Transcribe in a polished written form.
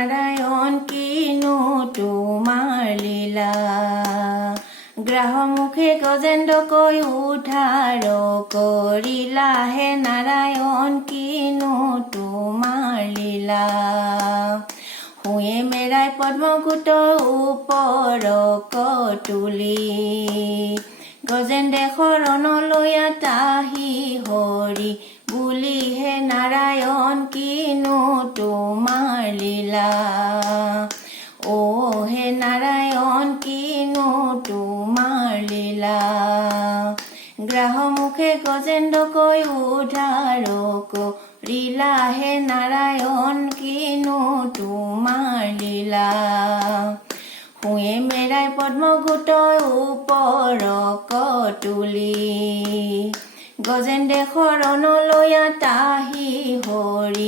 নাৰায়ণ কিনো তোমাৰ লীলা গ্ৰাহ মুখে গজেন্দ্ৰকৈ উদ্ধাৰ কৰিলা হে নাৰায়ণ কিনো তোমাৰ লীলা শুয়ে মেৰাই পদ্মগুটৰ ওপৰক তুলি গজেন্দ্ৰে শৰণলৈ তাহি হৰি বুলি হে নাৰায়ণ কিনো তোমাৰ লীলা ও হে নাৰায়ণ কিনো তোমাৰ লীলা গ্ৰাহ মুখে গজেন্দ্ৰকৈ উদ্ধাৰ কৰিলা হে নাৰায়ণ কিনো তোমাৰ লীলা শুয়ে মেৰাই পদ্মগুটৰ ওপৰক তুলি গজেন্দ্ৰে শৰণলৈ তাহি হৰি